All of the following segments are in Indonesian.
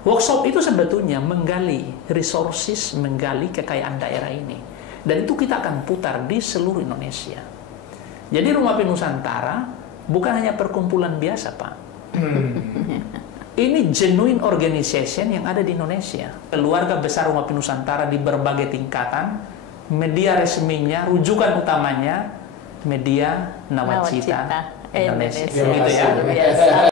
Workshop itu sebetulnya menggali resources, menggali kekayaan daerah ini. Dan itu kita akan putar di seluruh Indonesia. Jadi Rumah Api Nusantara bukan hanya perkumpulan biasa, Pak. Ini genuine organization yang ada di Indonesia. Keluarga besar Rumah Api Nusantara di berbagai tingkatan, media resminya, rujukan utamanya, media Nawacita Indonesia. Gitu ya. Biasa.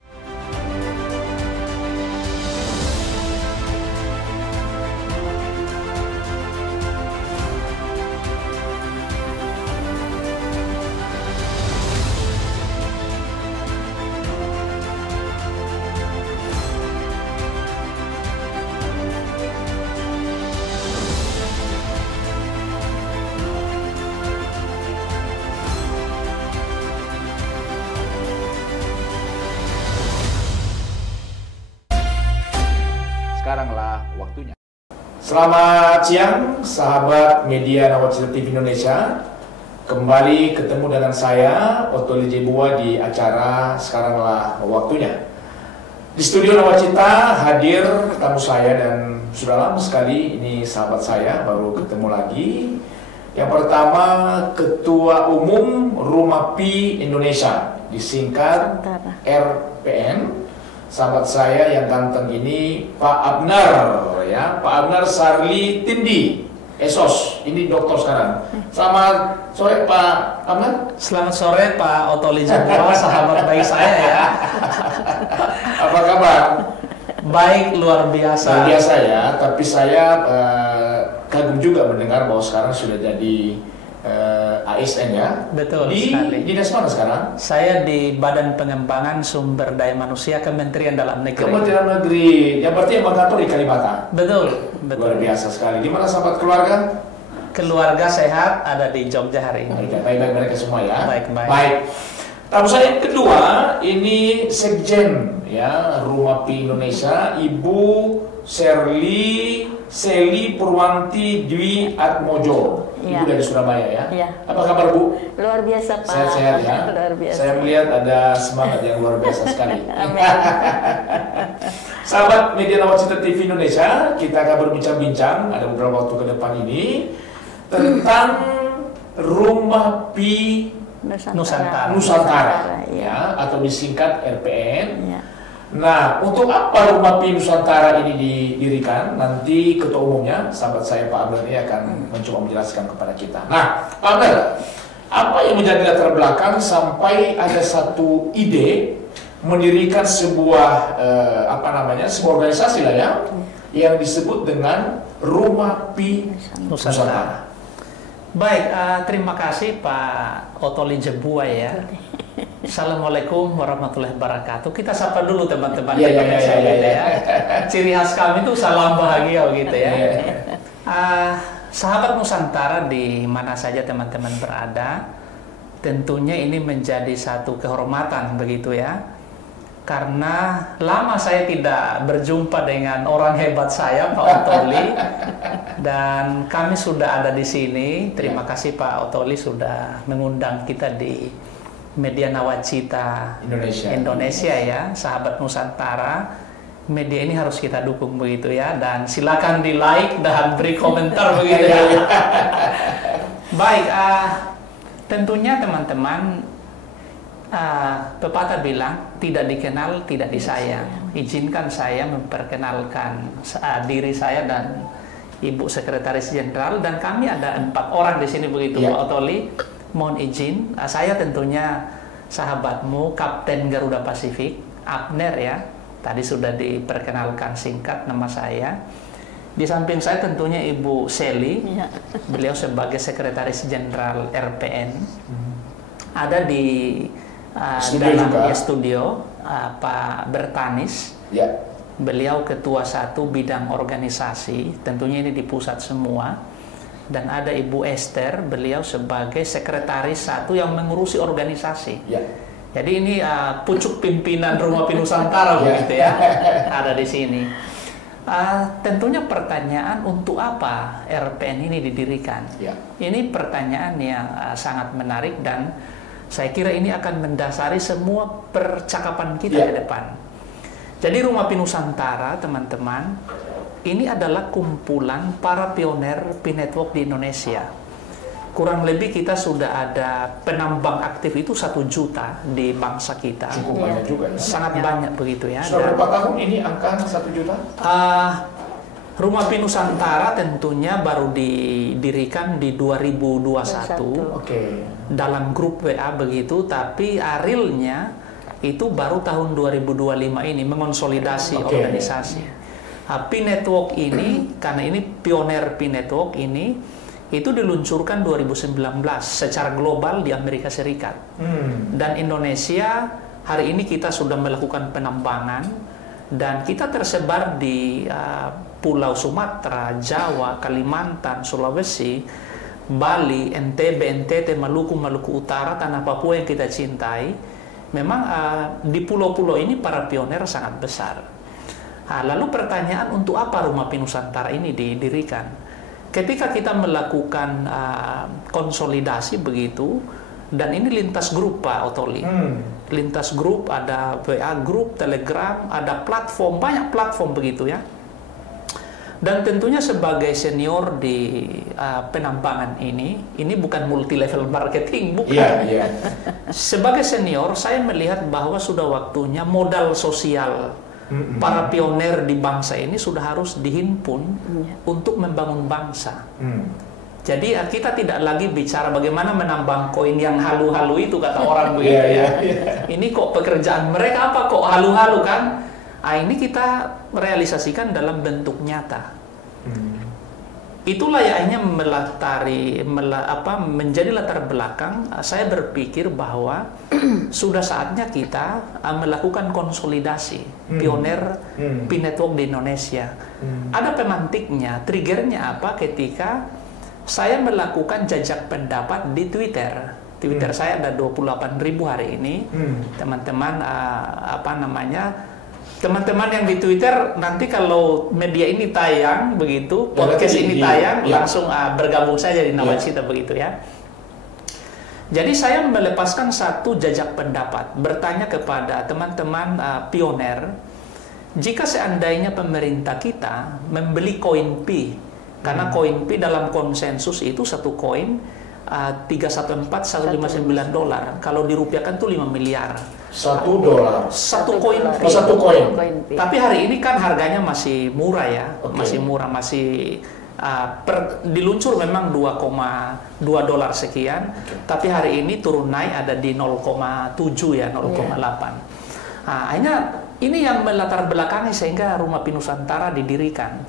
Sekaranglah waktunya. Selamat siang, sahabat media Nawacita TV Indonesia. Kembali ketemu dengan saya, Ottoli Jebua, di acara Sekaranglah Waktunya. Di studio Nawacita hadir tamu saya dan sudah lama sekali ini sahabat saya, baru ketemu lagi. Yang pertama, Ketua Umum Rumah Api Indonesia, disingkat RPN. Sahabat saya yang ganteng ini, Pak Abnar, ya, Pak Abnar Sarli Tindi, Esos, ini dokter sekarang. Selamat sore Pak Abnar. Selamat sore Pak Ottoli Jebua, sahabat baik saya ya. Apa kabar? Baik, luar biasa. Luar biasa ya, tapi saya kagum juga mendengar bahwa sekarang sudah jadi ASN ya. Betul di sekali. Dinas mana sekarang? Saya di Badan Pengembangan Sumber Daya Manusia Kementerian Dalam Negeri. Kementerian Negeri, yang berarti yang berkantor di Kalibata. Betul, betul. Luar biasa sekali. Di mana sahabat keluarga? Keluarga sehat ada di Jogja hari ini. Baik-baik mereka semua ya. Baik-baik. Baik. Tamu saya yang kedua ini Sekjen ya Rumah Api Indonesia, Ibu Seli Purwanti Dwi Atmojo. Ya. Ibu dari Surabaya ya. Ya. Apa kabar Bu? Luar biasa Pak. Sehat-sehat ya. Luar biasa. Saya melihat ada semangat yang luar biasa sekali. Amin. Sahabat media Nawacita TV Indonesia, kita akan berbincang-bincang ada beberapa waktu ke depan ini tentang Rumah Api Nusantara ya, atau disingkat RPN. Ya. Nah, untuk apa Rumah Api Nusantara ini didirikan? Nanti ketua umumnya, sahabat saya Pak Abel ini akan mencoba menjelaskan kepada kita. Nah, Pak Abel, apa yang menjadi latar belakang sampai ada satu ide mendirikan sebuah sebuah organisasi lah ya, yang disebut dengan Rumah Api Nusantara. Baik, terima kasih Pak Ottoli Jebua ya. Assalamualaikum warahmatullahi wabarakatuh. Kita sapa dulu teman-teman ya. Ciri khas kami itu salam bahagia gitu ya. Sahabat Nusantara di mana saja teman-teman berada, tentunya ini menjadi satu kehormatan begitu ya. Karena lama saya tidak berjumpa dengan orang hebat saya, Pak Ottoli, dan kami sudah ada di sini. Terima kasih Pak Ottoli sudah mengundang kita di media Nawacita Indonesia ya, sahabat Nusantara. Media ini harus kita dukung begitu ya, dan silakan di like dan beri komentar begitu ya. Baik, tentunya teman-teman, pepatah bilang tidak dikenal tidak disayang. Izinkan saya memperkenalkan diri saya dan Ibu Sekretaris Jenderal, dan kami ada 4 orang di sini begitu Pak Ottoli. Mohon izin, saya tentunya sahabatmu Kapten Garuda Pasifik Abner ya. Tadi sudah diperkenalkan singkat nama saya. Di samping saya tentunya Ibu Seli, beliau sebagai Sekretaris Jenderal RPN. Ada di studio Pak Bertanis, beliau ketua 1 bidang organisasi, tentunya ini di pusat semua. Dan ada Ibu Esther, beliau sebagai sekretaris 1 yang mengurusi organisasi. Jadi ini pucuk pimpinan Rumah Api Nusantara begitu ya, ada di sini. Tentunya pertanyaan, untuk apa RPN ini didirikan? Ini pertanyaan yang sangat menarik, dan saya kira ini akan mendasari semua percakapan kita ke depan. Jadi Rumah Pi Nusantara, teman-teman, ini adalah kumpulan para pioner P-Network di Indonesia. Kurang lebih kita sudah ada penambang aktif itu 1 juta di bangsa kita. Cukup banyak juga ya. Sangat banyak begitu ya. Sudah berapa tahun ini angka 1 juta? Rumah Pi Nusantara tentunya baru didirikan di 2021 dalam grup WA begitu, tapi realnya itu baru tahun 2025 ini mengonsolidasi organisasi. P-Network ini, karena ini pioner P-Network ini, itu diluncurkan 2019 secara global di Amerika Serikat. Dan Indonesia, hari ini kita sudah melakukan penambangan, dan kita tersebar di Pulau Sumatera, Jawa, Kalimantan, Sulawesi, Bali, NTB, NTT, Maluku, Maluku Utara, tanah Papua yang kita cintai. Memang di pulau-pulau ini para pioner sangat besar. Lalu pertanyaan, untuk apa Rumah Pi Nusantara ini didirikan? Ketika kita melakukan konsolidasi begitu, dan ini lintas grup Pak Otoli, lintas grup, ada WA grup, Telegram, ada platform, banyak platform begitu ya. Dan tentunya sebagai senior di penambangan ini bukan multi level marketing, bukan. Sebagai senior, saya melihat bahwa sudah waktunya modal sosial para pioner di bangsa ini sudah harus dihimpun untuk membangun bangsa. Jadi kita tidak lagi bicara bagaimana menambang koin yang halu-halu itu, kata orang begitu ya. Ini kok pekerjaan mereka apa kok halu-halu kan? Ini kita realisasikan dalam bentuk nyata. Itulah yang akhirnya menjadi latar belakang saya berpikir bahwa sudah saatnya kita melakukan konsolidasi pioner P-Network di Indonesia. Ada pemantiknya, triggernya apa? Ketika saya melakukan jajak pendapat di Twitter. Twitter saya ada 28.000 hari ini. Teman-teman teman-teman yang di Twitter, nanti kalau media ini tayang begitu, podcast ini tayang, langsung bergabung saja di Nawacita begitu ya. Jadi saya melepaskan satu jajak pendapat, bertanya kepada teman-teman pioner, jika seandainya pemerintah kita membeli koin Pi, karena koin Pi dalam konsensus itu satu koin $314.159, kalau dirupiahkan tuh 5 miliar. $1. Satu koin Pi. Satu koin. Tapi hari ini kan harganya masih murah ya, masih murah, masih diluncur memang $2,2 sekian, tapi hari ini turun naik ada di 0,7 ya, 0,8. Akhirnya ini yang melatar belakangi sehingga Rumah Pi Nusantara didirikan.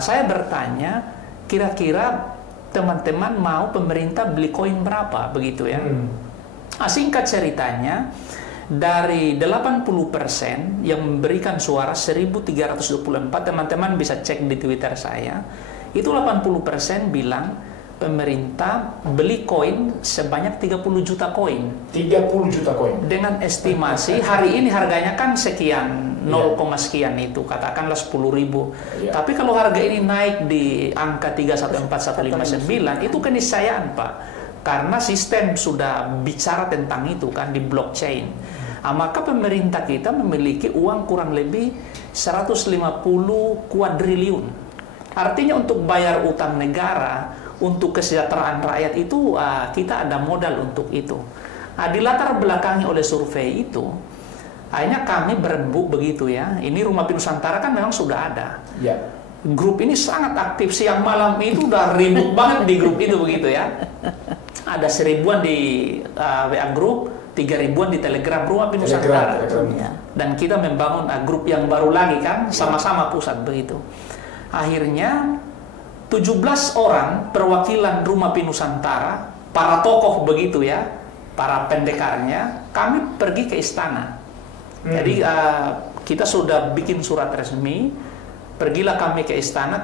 Saya bertanya, kira-kira teman-teman mau pemerintah beli koin berapa begitu ya? Singkat ceritanya, dari 80% yang memberikan suara 1.324, teman-teman bisa cek di Twitter saya, itu 80% bilang pemerintah beli koin sebanyak 30 juta koin. 30 juta koin. Dengan estimasi hari ini harganya kan sekian, 0, sekian itu, katakanlah 10.000. Tapi kalau harga ini naik di angka 314.159, itu keniscayaan Pak. Karena sistem sudah bicara tentang itu kan di blockchain. Maka pemerintah kita memiliki uang kurang lebih 150 kuadriliun. Artinya untuk bayar utang negara, untuk kesejahteraan rakyat itu kita ada modal untuk itu. Di latar belakangi oleh survei itu, akhirnya kami berembuk begitu ya. Ini Rumah Pi Nusantara kan memang sudah ada. Grup ini sangat aktif, siang malam itu udah ribut banget di grup itu begitu ya. Ada 1.000-an di WA grup, 3.000-an di Telegram Rumah Pi Nusantara. Dan kita membangun grup yang baru lagi kan, sama-sama pusat begitu. Akhirnya 17 orang perwakilan Rumah Pi Nusantara, para tokoh begitu ya, para pendekarnya, kami pergi ke istana. Jadi kita sudah bikin surat resmi, pergilah kami ke istana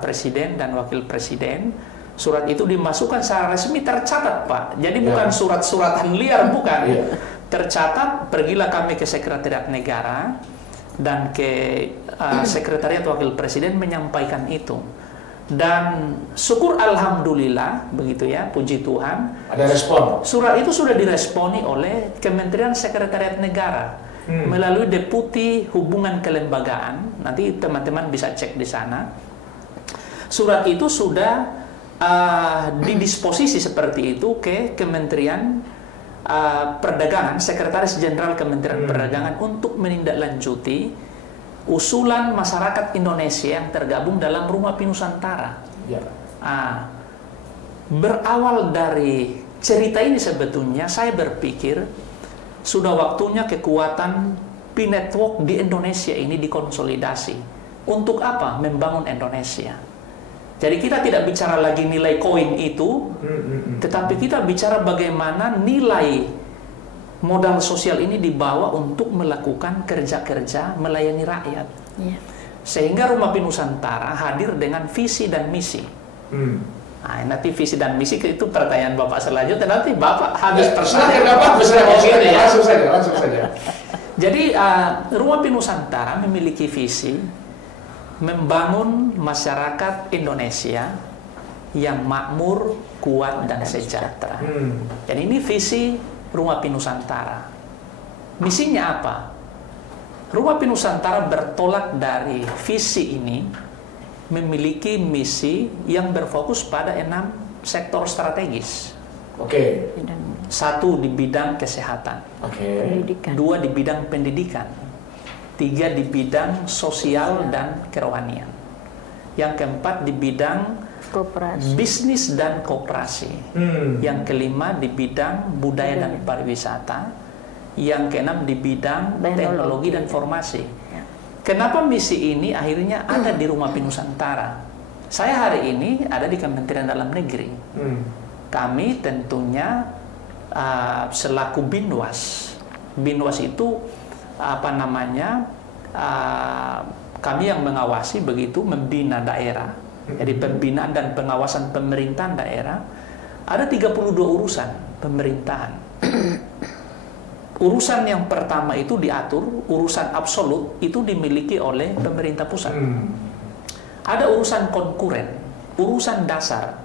Presiden dan Wakil Presiden. Surat itu dimasukkan secara resmi, tercatat Pak. Jadi bukan surat-suratan liar, bukan. Tercatat, pergilah kami ke Sekretariat Negara dan ke Sekretariat Wakil Presiden menyampaikan itu. Dan syukur alhamdulillah begitu ya, puji Tuhan, ada respon. Surat itu sudah diresponi oleh Kementerian Sekretariat Negara. melalui Deputi Hubungan Kelembagaan. Nanti teman-teman bisa cek di sana. Surat itu sudah didisposisi seperti itu ke Kementerian Perdagangan, Sekretaris Jenderal Kementerian Perdagangan untuk menindaklanjuti usulan masyarakat Indonesia yang tergabung dalam Rumah Pinusantara. Ya. Berawal dari cerita ini sebetulnya saya berpikir sudah waktunya kekuatan P-Network di Indonesia ini dikonsolidasi. Untuk apa? Membangun Indonesia. Jadi kita tidak bicara lagi nilai koin itu, tetapi kita bicara bagaimana nilai modal sosial ini dibawa untuk melakukan kerja-kerja melayani rakyat. Sehingga Rumah Pinusantara hadir dengan visi dan misi. Nah, nanti visi dan misi itu pertanyaan Bapak selanjutnya, nanti Bapak habis pertanyaan. Langsung saja. Jadi Rumah Pinusantara memiliki visi membangun masyarakat Indonesia yang makmur, kuat, dan sejahtera. Dan ini visi Rumah Pinusantara. Misinya apa? Rumah Pinusantara bertolak dari visi ini, memiliki misi yang berfokus pada 6 sektor strategis. Oke. 1 di bidang kesehatan. Pendidikan. 2 di bidang pendidikan. 3 di bidang sosial dan kerohanian. Yang keempat di bidang Koperasi. bisnis dan koperasi. Yang kelima di bidang budaya dan pariwisata. Yang keenam di bidang teknologi dan formasi. Kenapa misi ini akhirnya ada di Rumah Pinusantara? Saya hari ini ada di Kementerian Dalam Negeri. Kami tentunya selaku Binwas. Binwas itu kami yang mengawasi begitu, membina daerah. Jadi pembinaan dan pengawasan pemerintahan daerah. Ada 32 urusan pemerintahan. Urusan yang pertama itu diatur, urusan absolut itu dimiliki oleh pemerintah pusat. Ada urusan konkuren, urusan dasar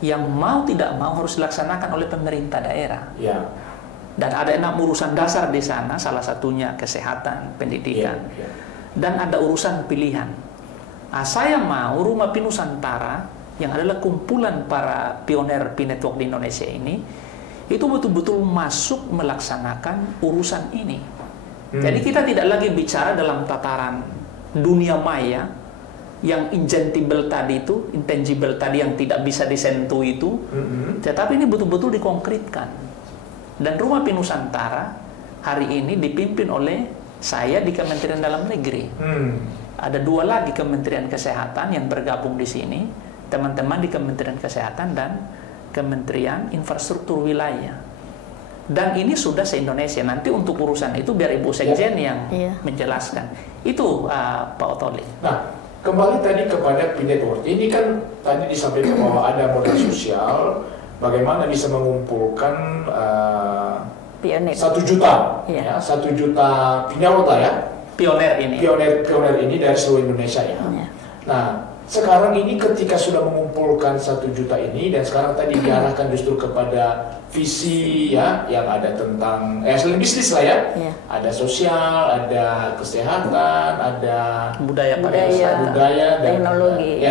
yang mau tidak mau harus dilaksanakan oleh pemerintah daerah. Dan ada 6 urusan dasar di sana, salah satunya kesehatan, pendidikan. Dan ada urusan pilihan. Saya mau Rumah Pinusantara yang adalah kumpulan para pioner P-Network di Indonesia ini, itu betul-betul masuk melaksanakan urusan ini. Jadi kita tidak lagi bicara dalam tataran dunia maya yang intangible tadi yang tidak bisa disentuh itu, tetapi ini betul-betul dikonkretkan. Dan Rumah Pinusantara hari ini dipimpin oleh saya di Kementerian Dalam Negeri. Ada 2 lagi Kementerian Kesehatan yang bergabung di sini, teman-teman di Kementerian Kesehatan dan Kementerian Infrastruktur Wilayah. Dan ini sudah se-Indonesia. Nanti untuk urusan itu biar Ibu Sekjen yang menjelaskan. Itu Pak Otoli. Nah, kembali tadi kepada P-Network. Ini kan tadi disampaikan bahwa ada modal sosial, bagaimana bisa mengumpulkan 1 juta, 1 juta P-Network lah ya. Pioner ini dari seluruh Indonesia ya. Nah, sekarang ini ketika sudah mengumpulkan 1 juta ini, dan sekarang tadi diarahkan justru kepada visi ya, yang ada tentang selain bisnis lah ya, ada sosial, ada kesehatan, ada budaya dan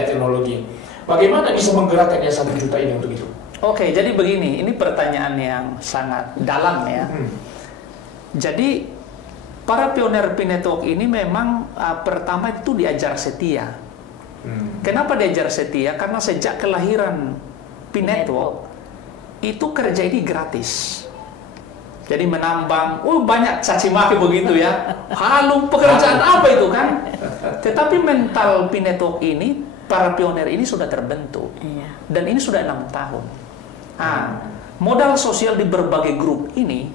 teknologi. Bagaimana bisa menggerakkannya 1 juta ini untuk itu? Oke, jadi begini, ini pertanyaan yang sangat dalam ya. Jadi para pioner P-Network ini memang pertama itu diajar setia. Kenapa diajar setia? Karena sejak kelahiran P-Network itu kerja ini gratis. Jadi menambang, banyak caci maki begitu ya. Halu pekerjaan apa itu kan? Tetapi mental P-Network ini, para pioner ini sudah terbentuk. Dan ini sudah 6 tahun. Modal sosial di berbagai grup ini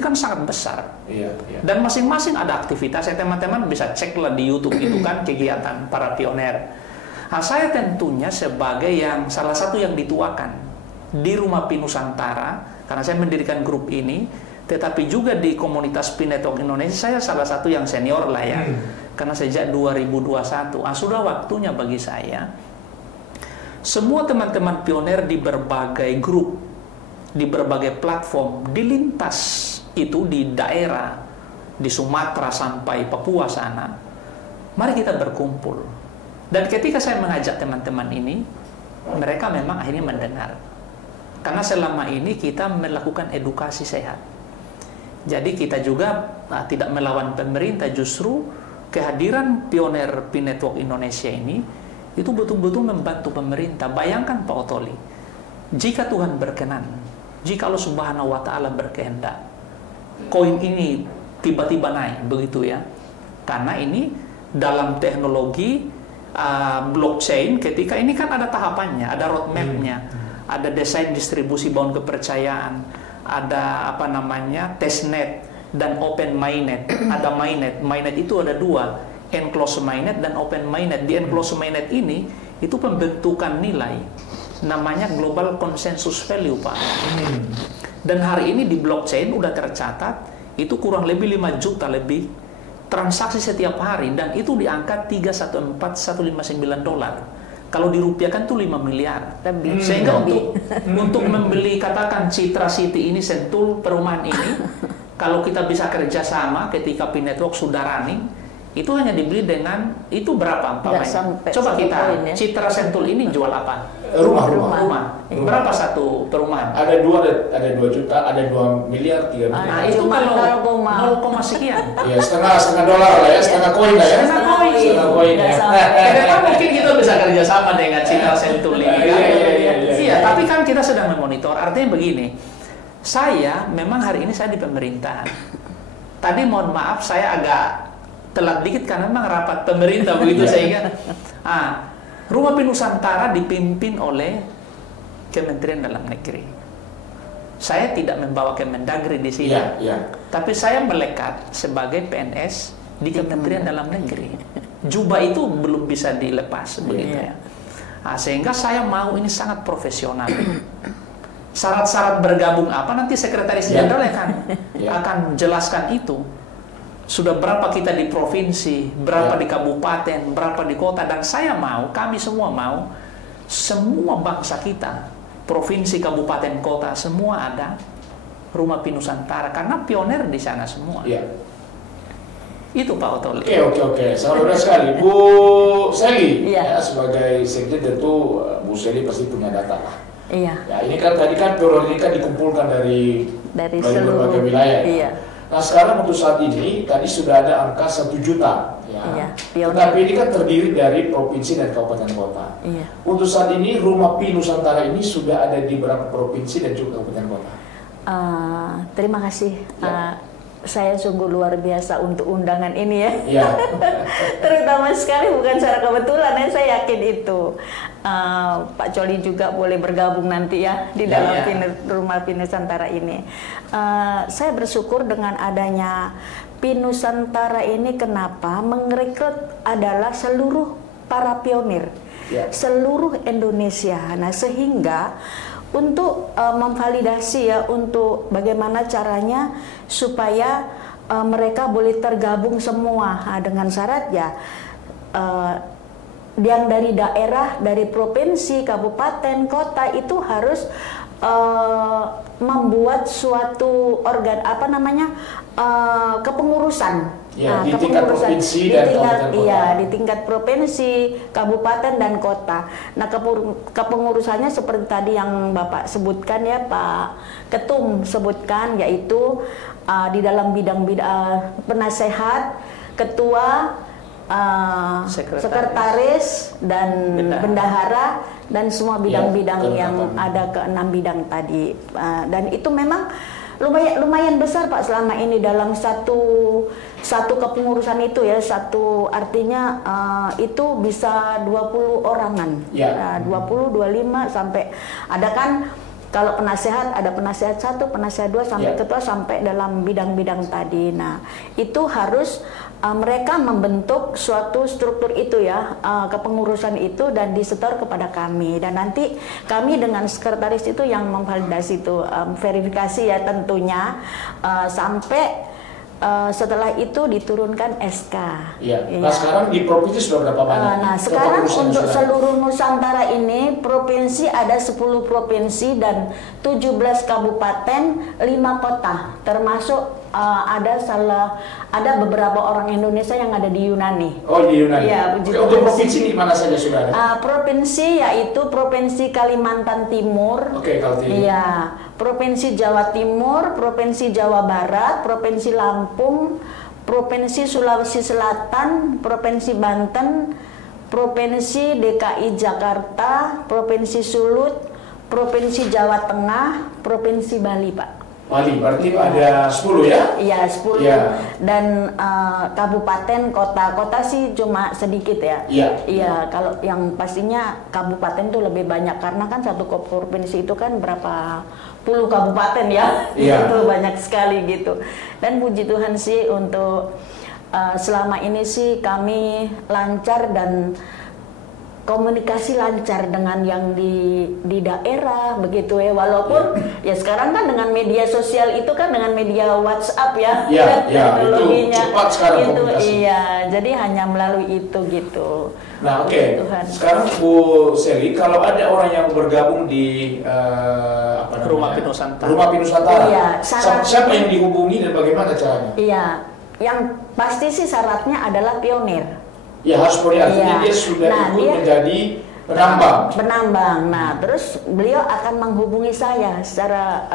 kan sangat besar. Dan masing-masing ada aktivitas. Teman-teman bisa ceklah di YouTube itu kan kegiatan para pioner. Saya tentunya sebagai salah satu yang dituakan di Rumah Pinusantara, karena saya mendirikan grup ini, tetapi juga di komunitas P-Network Indonesia saya salah satu yang senior lah ya. Karena sejak 2021 sudah waktunya bagi saya, semua teman-teman pioner di berbagai grup, di berbagai platform, di lintas itu di daerah, di Sumatera sampai Papua sana, mari kita berkumpul. Dan ketika saya mengajak teman-teman ini, mereka memang akhirnya mendengar. Karena selama ini kita melakukan edukasi sehat. Jadi kita juga tidak melawan pemerintah, justru kehadiran pioner P-Network Indonesia ini itu betul-betul membantu pemerintah. Bayangkan Pak Ottoli, jika Tuhan berkenan, jika Allah Subhanahu wa Ta'ala berkehendak, koin ini tiba-tiba naik, begitu ya. Karena ini dalam teknologi blockchain, ketika ini kan ada tahapannya, ada roadmapnya, ada desain distribusi bangun kepercayaan, ada apa namanya testnet dan open mainnet. Ada mainnet, mainnet itu ada dua, enclosed mainnet dan open mainnet. Di enclosed mainnet ini itu pembentukan nilai, namanya global consensus value, Pak. Dan hari ini di blockchain udah tercatat itu kurang lebih 5 juta lebih transaksi setiap hari, dan itu di angka 314.159 dolar. Kalau dirupiahkan tuh 5 miliar. Sehingga untuk membeli katakan Citra City ini, Sentul, perumahan ini, kalau kita bisa kerjasama ketika P-Network sudah running, itu hanya dibeli dengan itu berapa? Coba kita ya. Citra Sentul ini jual apa? Rumah. Berapa satu perumahan? Ada 2 juta, ada 2 miliar, 3 miliar. Nah, itu kalau 0, sekian. Ya, setengah dolar lah ya, setengah koin lah ya. Setengah koin ya. Kan mungkin kita bisa kerjasama dengan Citra Sentul ini kan? Iya, tapi kan kita sedang memonitor. Artinya begini, saya memang hari ini saya di pemerintahan. Tadi mohon maaf saya agak telat dikit karena memang rapat pemerintah begitu, sehingga Rumah P Nusantara dipimpin oleh Kementerian Dalam Negeri. Saya tidak membawa Kemendagri di sini, tapi saya melekat sebagai PNS di Kementerian Dalam Negeri. Jubah itu belum bisa dilepas begitu ya. Sehingga saya mau ini sangat profesional. Syarat-syarat bergabung apa nanti Sekretaris Jenderal akan jelaskan itu. Sudah berapa kita di provinsi, berapa di kabupaten, berapa di kota, dan saya mau, kami semua mau, semua bangsa kita, provinsi, kabupaten, kota, semua ada Rumah P Nusantara, karena pioner di sana semua. Itu Pak Ottoli. Oke. Sangat benar sekali. Bu Seli, sebagai sekjen tentu Bu Seli pasti punya data lah. Iya. Ya, ini kan tadi kan pionir ini kan dikumpulkan dari seluruh berbagai wilayah. Iya. Nah sekarang untuk saat ini tadi sudah ada angka 1 juta, ya. Tetapi ini kan terdiri dari provinsi dan kabupaten kota. Iya. Untuk saat ini Rumah P Nusantara ini sudah ada di berapa provinsi dan juga kabupaten kota? Terima kasih. Saya sungguh luar biasa untuk undangan ini ya. Terutama sekali bukan secara kebetulan ya, saya yakin itu. Pak Coli juga boleh bergabung nanti ya di dalam Rumah P Nusantara ini. Saya bersyukur dengan adanya P Nusantara ini, kenapa merekrut adalah seluruh para pionir, seluruh Indonesia. Nah sehingga untuk memvalidasi ya, untuk bagaimana caranya supaya mereka boleh tergabung semua, dengan syarat ya yang dari daerah, dari provinsi, kabupaten, kota itu harus membuat suatu organ kepengurusan. Di tingkat provinsi dan kabupaten kota. Di tingkat provinsi, kabupaten dan kota. Nah, kepengurusannya seperti tadi yang Bapak sebutkan ya, Pak Ketum sebutkan, yaitu di dalam bidang-bidang penasehat, ketua, sekretaris dan bendahara dan semua bidang-bidang yang ada ke 6 bidang tadi. Dan itu memang lumayan besar Pak selama ini dalam satu kepengurusan itu ya, artinya itu bisa 20 orangan, 20, 25 sampai ada kan. Kalau penasehat ada penasehat 1, penasehat 2 sampai ketua sampai dalam bidang-bidang tadi. Nah itu harus mereka membentuk suatu struktur itu ya, kepengurusan itu, dan disetor kepada kami, dan nanti kami dengan sekretaris itu yang memvalidasi itu, verifikasi ya tentunya, sampai setelah itu diturunkan SK. Nah sekarang di provinsi sudah berapa banyak? Nah sekarang untuk seluruh Nusantara ini provinsi ada 10 provinsi dan 17 kabupaten, 5 kota, termasuk ada beberapa orang Indonesia yang ada di Yunani. Oh, di Yunani. Iya, Oke, untuk provinsi di mana saja sudah ada? Provinsi yaitu Provinsi Kalimantan Timur. Oke, kalau Timur. Iya, Provinsi Jawa Timur, Provinsi Jawa Barat, Provinsi Lampung, Provinsi Sulawesi Selatan, Provinsi Banten, Provinsi DKI Jakarta, Provinsi Sulut, Provinsi Jawa Tengah, Provinsi Bali, Pak. Bali, berarti ada 10 ya? Iya, 10. Ya. Dan kabupaten, kota sih cuma sedikit ya. Iya. Iya, kalau yang pastinya kabupaten tuh lebih banyak karena kan satu provinsi itu kan berapa puluh kabupaten ya. Iya. Itu banyak sekali gitu. Dan puji Tuhan sih untuk selama ini sih kami lancar dan komunikasi lancar dengan yang di daerah begitu ya, walaupun ya sekarang kan dengan media sosial itu kan dengan media WhatsApp ya, teknologinya itu cepat sekarang itu komunikasi. Iya, jadi hanya melalui itu gitu. Nah, oke. Sekarang Bu Seli, kalau ada orang yang bergabung di Rumah Pinusantara. Rumah Pinusantara. Iya, siapa yang dihubungi dan bagaimana caranya? Iya, yang pasti sih syaratnya adalah pionir. Ya harus pionir, artinya dia sudah ikut menjadi penambang. Penambang. Nah, terus beliau akan menghubungi saya secara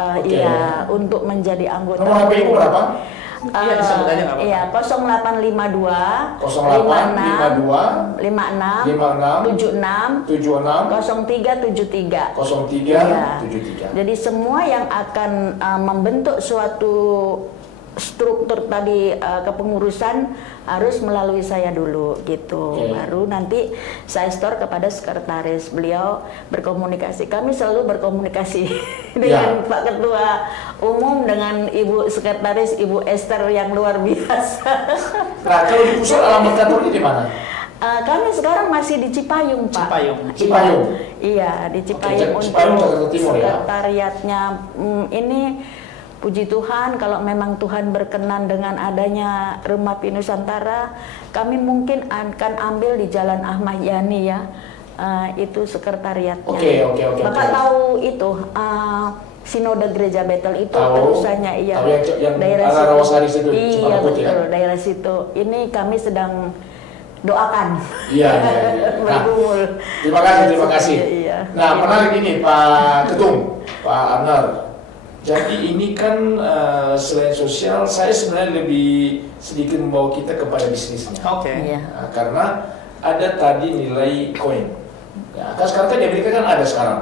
untuk menjadi anggota. Nomor HP Ibu berapa? Iya, disebut aja nggak apa-apa. Iya, 0852 0852 56 76 0373. 0373. Jadi semua yang akan membentuk suatu struktur tadi kepengurusan harus melalui saya dulu gitu. Baru nanti saya store kepada sekretaris, beliau berkomunikasi. Kami selalu berkomunikasi dengan Pak Ketua Umum, dengan Ibu Sekretaris, Ibu Esther yang luar biasa. Nah, kalau di pusat alamat kantornya di mana? Kami sekarang masih di Cipayung, Pak. Cipayung. Iya, di Cipayung. Cipayung, Jakarta Timur ya. Sekretariatnya ini puji Tuhan, kalau memang Tuhan berkenan dengan adanya Rumah Pinusantara, kami mungkin akan ambil di Jalan Ahmad Yani ya, itu sekretariatnya. Oke. Bapak tahu itu Sinode Gereja Betel itu terusannya, iya. Yang daerah situ. Iya betul, daerah situ. Ini kami sedang doakan. Iya. Bergumul. Terima kasih. Iya. Nah, menarik ini Pak Ketum, Pak Arnar. Jadi ini kan selain sosial, saya sebenarnya lebih sedikit membawa kita kepada bisnisnya. Oke. Nah, karena ada tadi nilai koin. Ya, kan sekarang kan di Amerika kan ada sekarang.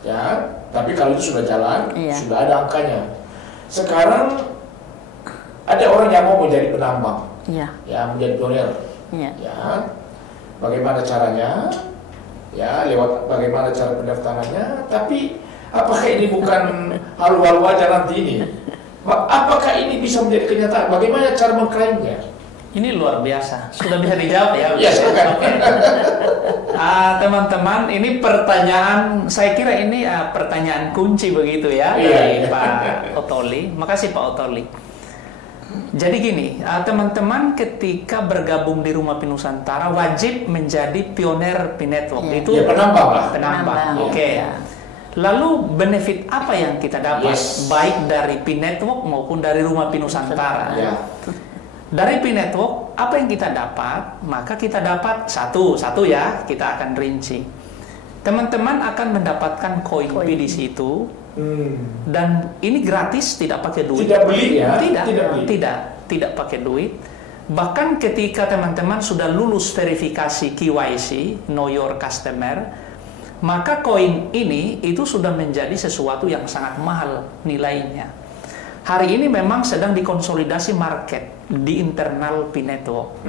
Ya, tapi kalau itu sudah jalan, sudah ada angkanya. Sekarang ada orang yang mau menjadi penambang, ya menjadi pionir. Ya, bagaimana caranya? Ya, lewat bagaimana cara pendaftarannya. Tapi apakah ini bukan halu-halu aja nanti ini? Apakah ini bisa menjadi kenyataan? Bagaimana cara mengklaimnya? Ini luar biasa. Sudah bisa dijawab ya? Iya, silakan. Teman-teman, ini pertanyaan, saya kira ini pertanyaan kunci begitu ya dari Pak Otoli. Makasih Pak Otoli. Jadi gini, teman-teman ketika bergabung di Rumah Pinusantara wajib menjadi pioner P-Network. Itu penambang lah. Penambang. Oke. Lalu benefit apa yang kita dapat baik dari P-Network maupun dari Rumah Pinusantara? Dari P-Network apa yang kita dapat? Maka kita dapat satu ya, kita akan rinci. Teman-teman akan mendapatkan koin P di situ. Dan ini gratis, tidak pakai duit. Tidak beli ya? Tidak pakai duit. Bahkan ketika teman-teman sudah lulus verifikasi KYC, Know Your Customer, maka koin ini itu sudah menjadi sesuatu yang sangat mahal nilainya. Hari ini memang sedang dikonsolidasi market di internal P-Network.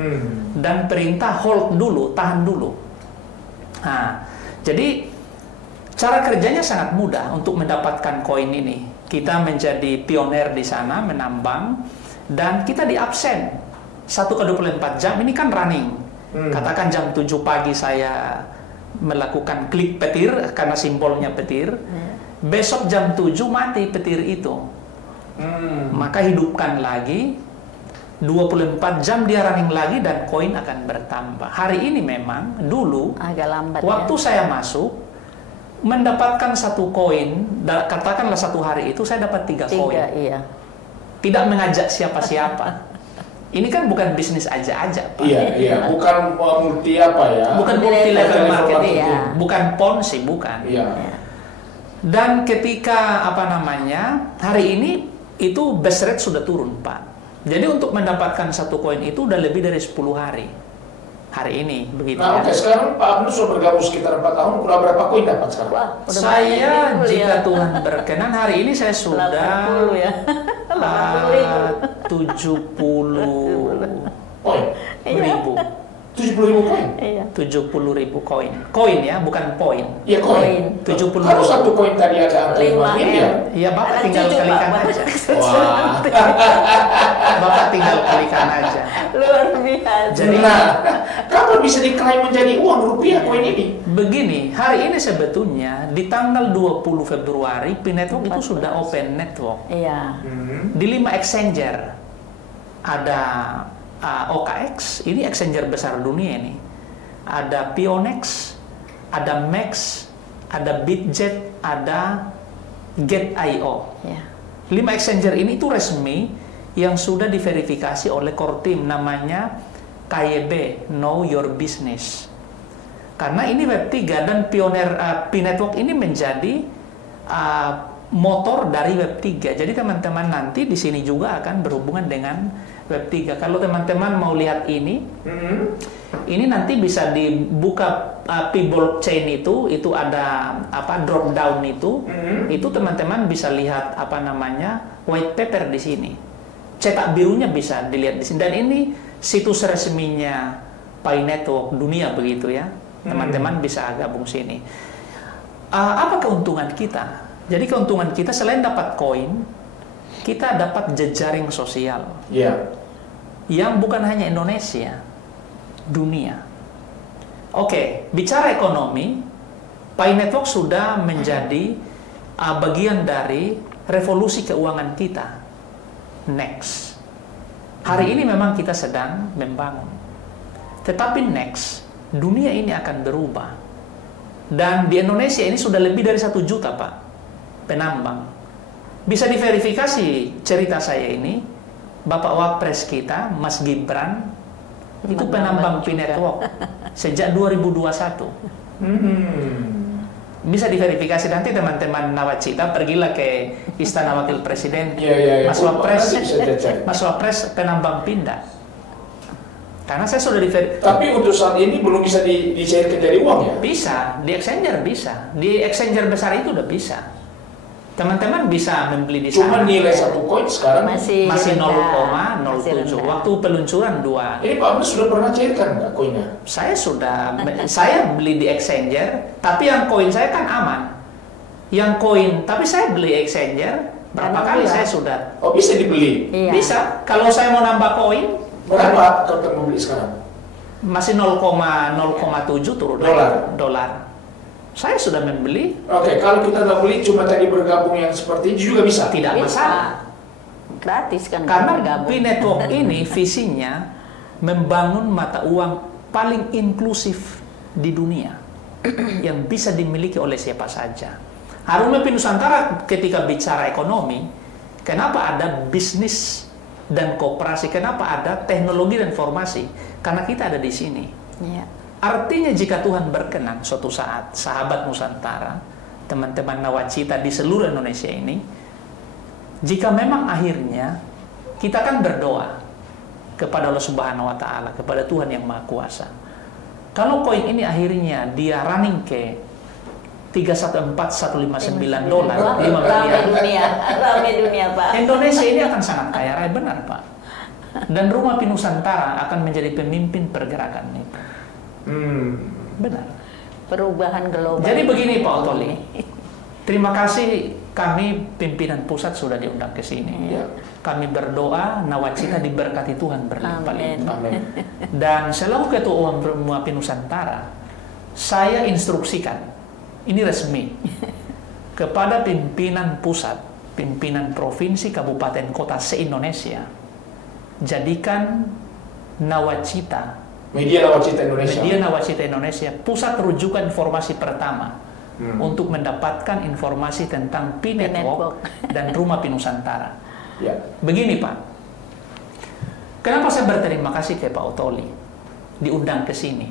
Dan perintah hold dulu, tahan dulu. Nah, jadi cara kerjanya sangat mudah untuk mendapatkan koin ini. Kita menjadi pioner di sana, menambang, dan kita di absen 1x24 jam. Ini kan running. Katakan jam 7 pagi saya melakukan klik petir karena simbolnya petir. Besok jam 7 mati petir itu. Maka hidupkan lagi, 24 jam dia running lagi dan koin akan bertambah. Hari ini memang dulu agak lambat waktu saya masuk mendapatkan satu koin, katakanlah satu hari itu saya dapat 3 koin. tidak mengajak siapa-siapa. Ini kan bukan bisnis aja-aja, Pak. Iya, bukan multi apa ya? Bukan multi level marketing, ya. bukan ponzi, bukan. Iya. Dan ketika hari ini itu base rate sudah turun, Pak. Jadi untuk mendapatkan satu koin itu udah lebih dari 10 hari. Hari ini begitu. Nah, oke, sekarang Pak Abnus sudah bergabung sekitar 4 tahun, udah berapa koin dapat sekarang? Wah, Saya jika Tuhan berkenan hari ini saya sudah 80 ya. 70 Koin? ribu. 70.000 koin? Iya. 70.000 koin. Koin ya, bukan poin. Iya, koin. 70.000. Kalau satu koin tadi ada angka 5 miliar. Ya Bapak Anak tinggal cucu, kalikan Pak. aja. Wah. Bapak tinggal kalikan aja. Luar biasa. Jadi Nah, kapan bisa diklaim menjadi uang rupiah koin ini? begini, hari ini sebetulnya di tanggal 20 Februari P-Network itu sudah open network. Iya. Di 5 exchanger. Ada OKX, ini exchanger besar dunia ini. Ada Pionex, ada Max, ada Bitget, ada Get.io. Iya. 5 exchanger ini itu resmi yang sudah diverifikasi oleh core team, namanya KYB, Know Your Business. Karena ini Web3 dan P-Network ini menjadi motor dari Web3. Jadi teman-teman nanti di sini juga akan berhubungan dengan Web3. Kalau teman-teman mau lihat ini nanti bisa dibuka P-Blockchain itu ada drop down itu teman-teman bisa lihat white paper di sini. Cetak birunya bisa dilihat di sini, dan ini situs resminya P-Network dunia begitu ya. Teman-teman bisa gabung sini. Apa keuntungan kita? Jadi keuntungan kita selain dapat koin, kita dapat jejaring sosial. Iya. Yang bukan hanya Indonesia, dunia. Oke, bicara ekonomi, P-Network sudah menjadi bagian dari revolusi keuangan kita. Next. Hari ini memang kita sedang membangun. Tetapi next, dunia ini akan berubah. Dan di Indonesia ini sudah lebih dari 1 juta, Pak, penambang. Bisa diverifikasi cerita saya ini, Bapak Wapres kita, Mas Gibran, itu penambang P-Network sejak 2021. Bisa diverifikasi, nanti teman-teman Nawacita pergilah ke Istana Wakil Presiden. Mas Wapres penambang Pindad. Karena saya sudah diverifikasi. Tapi untuk saat ini belum bisa dicairkan jadi uang ya? Bisa, di exchanger bisa. Di exchanger besar itu udah bisa. Teman-teman bisa membeli di sana. Cuma nilai satu koin sekarang masih 0,07. Waktu peluncuran 2. Ini Pak Abnus sudah pernah cairkan nggak koinnya? Saya beli di exchanger, tapi yang koin saya kan aman. Yang koin, tapi saya beli exchanger berapa kali saya sudah. Oh, bisa dibeli? Iya. Bisa. Kalau saya mau nambah koin, berapa kalau kita mau beli sekarang? masih 0,07 turun dolar. Saya sudah membeli. Oke, kalau kita nggak beli cuma tadi bergabung yang seperti itu juga bisa? Tidak masalah. Gratis kan? Karena P-Network ini visinya membangun mata uang paling inklusif di dunia yang bisa dimiliki oleh siapa saja. Harum P Nusantara ketika bicara ekonomi, kenapa ada bisnis dan koperasi? Kenapa ada teknologi dan informasi? Karena kita ada di sini. Iya. Artinya jika Tuhan berkenan suatu saat, sahabat Nusantara, teman-teman Nawacita di seluruh Indonesia ini, jika memang akhirnya kita kan berdoa kepada Allah Subhanahu wa Ta'ala, kepada Tuhan yang Maha Kuasa. Kalau koin ini akhirnya dia running ke 314.159 dolar, 5 miliar. Ramai dunia, Pak. Indonesia ini akan sangat kaya raya, benar Pak. Dan Rumah P Nusantara akan menjadi pemimpin pergerakan itu. Benar. Perubahan global. Jadi begini Pak Otoli, terima kasih kami pimpinan pusat sudah diundang ke sini. Ya. Kami berdoa Nawacita diberkati Tuhan berlimpah-limpah. Amin. Dan selaku Ketua Umum P Nusantara, saya instruksikan, ini resmi, kepada pimpinan pusat, pimpinan provinsi, kabupaten, kota se-Indonesia, jadikan Nawacita, Media Nawacita Indonesia pusat rujukan informasi pertama untuk mendapatkan informasi tentang P-Network dan Rumah P Nusantara. Ya. Begini Pak, kenapa saya berterima kasih ke Pak Ottoli diundang ke sini.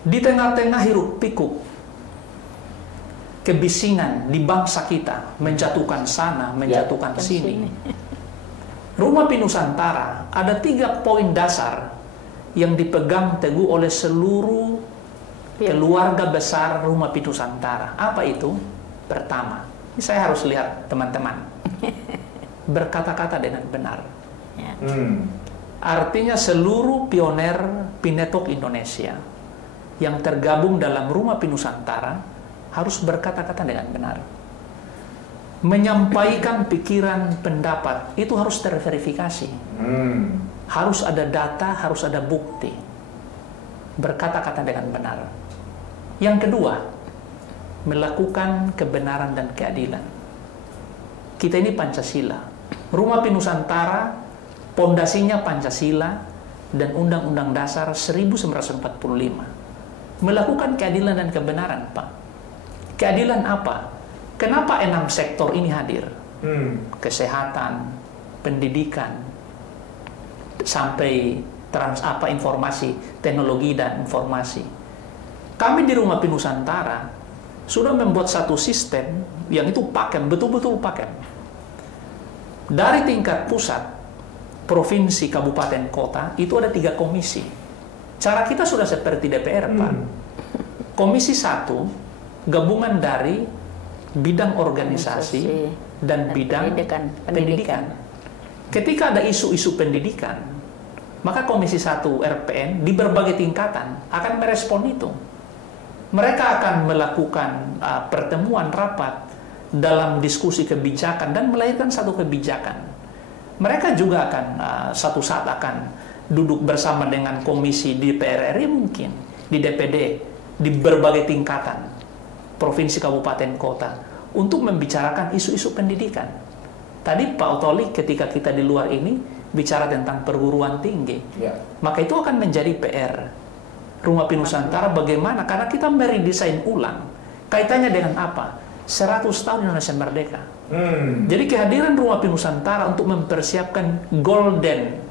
Di tengah-tengah hiruk pikuk kebisingan di bangsa kita, menjatuhkan sana, menjatuhkan sini. Rumah Nusantara ada 3 poin dasar yang dipegang teguh oleh seluruh keluarga besar Rumah Nusantara. Apa itu? Pertama, ini saya harus lihat teman-teman, berkata-kata dengan benar. Artinya seluruh pioner Pinetok Indonesia yang tergabung dalam Rumah Nusantara harus berkata-kata dengan benar. Menyampaikan pikiran, pendapat, itu harus terverifikasi. Harus ada data, harus ada bukti. Berkata-kata dengan benar. Yang kedua, melakukan kebenaran dan keadilan. Kita ini Pancasila. Rumah Nusantara, pondasinya Pancasila dan Undang-Undang Dasar 1945. Melakukan keadilan dan kebenaran, Pak. Keadilan apa? Kenapa 6 sektor ini hadir? Kesehatan, pendidikan, sampai informasi, teknologi dan informasi. Kami di Rumah Nusantara sudah membuat satu sistem yang itu pakem, betul-betul pakem. Dari tingkat pusat, provinsi, kabupaten, kota, itu ada 3 komisi. Cara kita sudah seperti DPR, Pak. Komisi 1 gabungan dari bidang organisasi dan bidang pendidikan. Ketika ada isu-isu pendidikan, maka Komisi 1 RPN di berbagai tingkatan akan merespon itu. Mereka akan melakukan pertemuan rapat dalam diskusi kebijakan dan melahirkan satu kebijakan. Mereka juga akan satu saat akan duduk bersama dengan komisi di DPR RI mungkin, di DPD, di berbagai tingkatan, provinsi, kabupaten, kota, untuk membicarakan isu-isu pendidikan. Tadi Pak Ottoli ketika kita di luar ini bicara tentang perguruan tinggi, maka itu akan menjadi PR Rumah Nusantara bagaimana, karena kita meredesain ulang. Kaitannya dengan apa? 100 tahun Indonesia merdeka. Jadi kehadiran Rumah Nusantara untuk mempersiapkan golden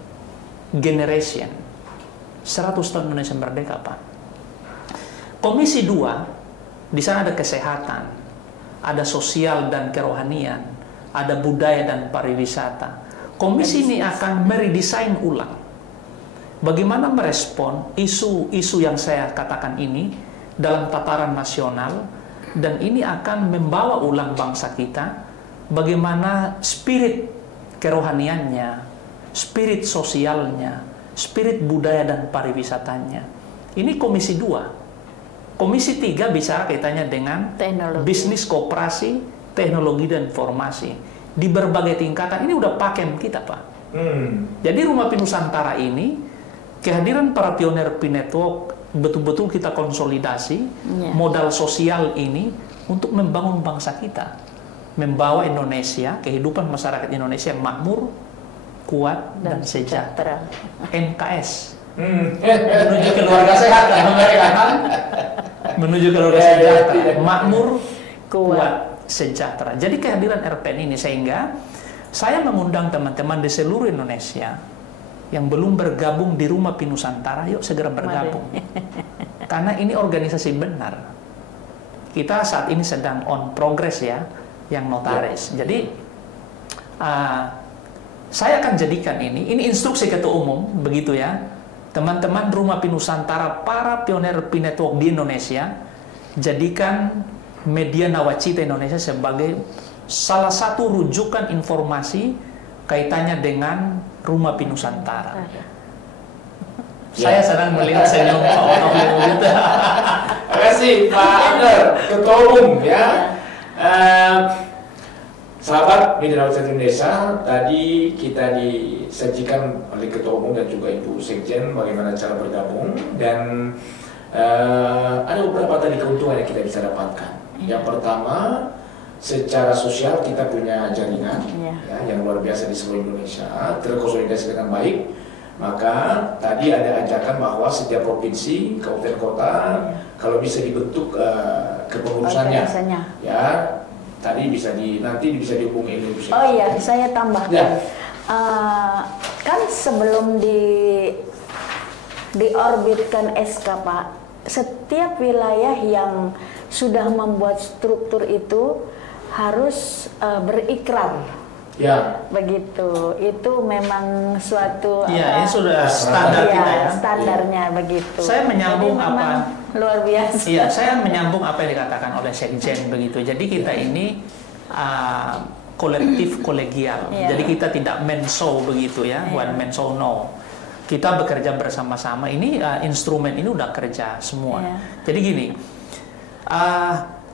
generation 100 tahun Indonesia merdeka, Pak. Komisi 2, di sana ada kesehatan, ada sosial dan kerohanian, ada budaya dan pariwisata. Komisi ini akan meredesain ulang bagaimana merespon isu-isu yang saya katakan ini dalam tataran nasional, dan ini akan membawa ulang bangsa kita bagaimana spirit kerohaniannya, spirit sosialnya, spirit budaya dan pariwisatanya. Ini Komisi 2. Komisi 3 bicara kaitannya dengan teknologi, bisnis koperasi, teknologi dan informasi. Di berbagai tingkatan ini udah pakem kita, Pak. Jadi Rumah Nusantara ini, kehadiran para pioner Pinetwork betul-betul kita konsolidasi modal sosial ini untuk membangun bangsa kita, membawa Indonesia, kehidupan masyarakat Indonesia makmur, kuat dan sejahtera. NKS menuju keluarga sehat, menuju keluarga sejahtera, makmur, kuat, sejahtera. Jadi kehadiran RPN ini, sehingga saya mengundang teman-teman di seluruh Indonesia yang belum bergabung di Rumah Nusantara, yuk segera bergabung. Karena ini organisasi benar. Kita saat ini sedang on progress ya, yang notaris. Jadi saya akan jadikan ini instruksi Ketua Umum, begitu ya. Teman-teman Rumah Nusantara, para pioner Pinetwork di Indonesia, jadikan media Nawacita Indonesia sebagai salah satu rujukan informasi kaitannya dengan Rumah Nusantara. Saya sedang melihat senyum Pak Ottoli gitu. Terima kasih Pak Ander, Ketua Umum ya. Sahabat Media Nawacita Indonesia, tadi kita disajikan oleh Ketua Umum dan juga Ibu Sekjen bagaimana cara bergabung, dan ada beberapa tadi keuntungan yang kita bisa dapatkan. Yang pertama, secara sosial kita punya jaringan yang luar biasa di seluruh Indonesia, terkonsolidasi dengan baik. Maka tadi ada ajakan bahwa setiap provinsi, kabupaten kota, kalau bisa dibentuk kepengurusannya, ya Tadi nanti bisa dihubungi Indonesia. Oh iya, saya tambahkan. Ya. Kan sebelum diorbitkan SK, Pak, setiap wilayah yang sudah membuat struktur itu harus berikrar. Ya. Begitu. Itu memang suatu Iya, ini sudah standar kita ya. Standarnya begitu. Saya menyambung jadi memang luar biasa. Iya, saya menyambung apa yang dikatakan oleh Sekjen begitu. Jadi kita ini kolektif kolegial. Jadi kita tidak menso begitu ya, one man show no. Kita bekerja bersama-sama. Ini instrumen ini udah kerja semua. Jadi gini,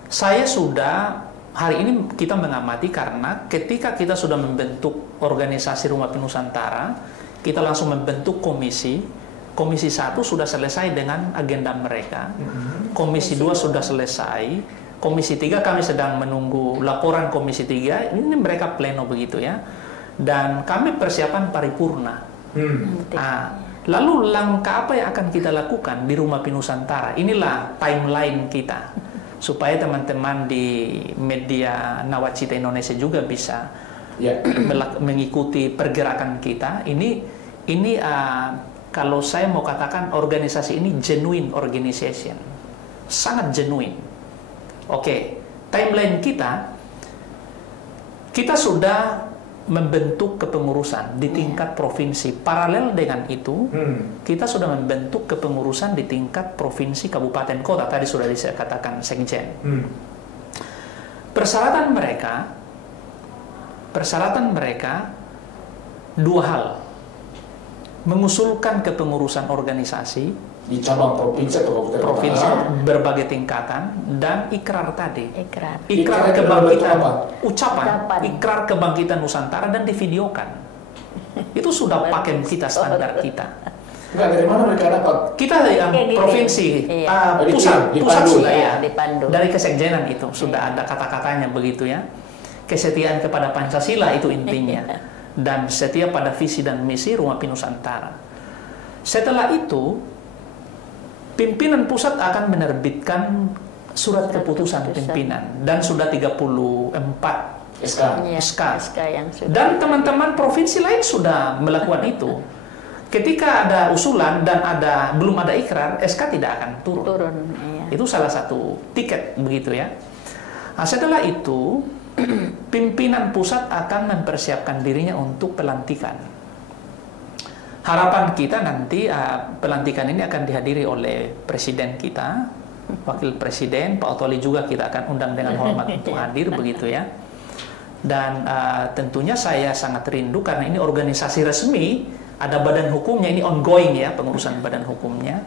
saya sudah hari ini kita mengamati karena ketika kita sudah membentuk organisasi Rumah Api Nusantara, kita langsung membentuk komisi. Komisi 1 sudah selesai dengan agenda mereka. Komisi 2 sudah selesai. Komisi 3 kami sedang menunggu laporan Komisi 3. Ini mereka pleno begitu ya. Dan kami persiapan paripurna. Lalu langkah apa yang akan kita lakukan di Rumah Api Nusantara? Inilah timeline kita. Supaya teman-teman di media Nawacita Indonesia juga bisa mengikuti pergerakan kita. Ini kalau saya mau katakan organisasi ini genuine organization, sangat genuine. Oke, timeline kita sudah membentuk kepengurusan di tingkat provinsi. Paralel dengan itu, kita sudah membentuk kepengurusan di tingkat provinsi, kabupaten, kota. Tadi sudah dikatakan Sekjen. Persyaratan mereka dua hal: mengusulkan kepengurusan organisasi di cabang provinsi atau kabupaten berbagai tingkatan, dan ikrar tadi. Ikrar kebangkitan, ucapan, ikrar kebangkitan Nusantara, dan divideokan. Itu sudah pakem kita, standar kita. Enggak, dari mana mereka dapat? Kita provinsi, pusat ya, dari kesekjenan itu sudah ada kata-katanya begitu ya. Kesetiaan kepada Pancasila itu intinya, dan setia pada visi dan misi Rumah Api Nusantara. Setelah itu, pimpinan pusat akan menerbitkan surat keputusan pimpinan, dan sudah 34 SK. Yang sudah. Dan teman-teman provinsi lain sudah melakukan itu. Ketika ada usulan dan belum ada ikrar, SK tidak akan turun. Itu salah satu tiket begitu ya. Nah, setelah itu pimpinan pusat akan mempersiapkan dirinya untuk pelantikan. Harapan kita nanti pelantikan ini akan dihadiri oleh presiden kita, wakil presiden, Pak Otoli juga kita akan undang dengan hormat untuk hadir begitu ya. Dan tentunya saya sangat rindu karena ini organisasi resmi, ada badan hukumnya, ini ongoing ya pengurusan badan hukumnya.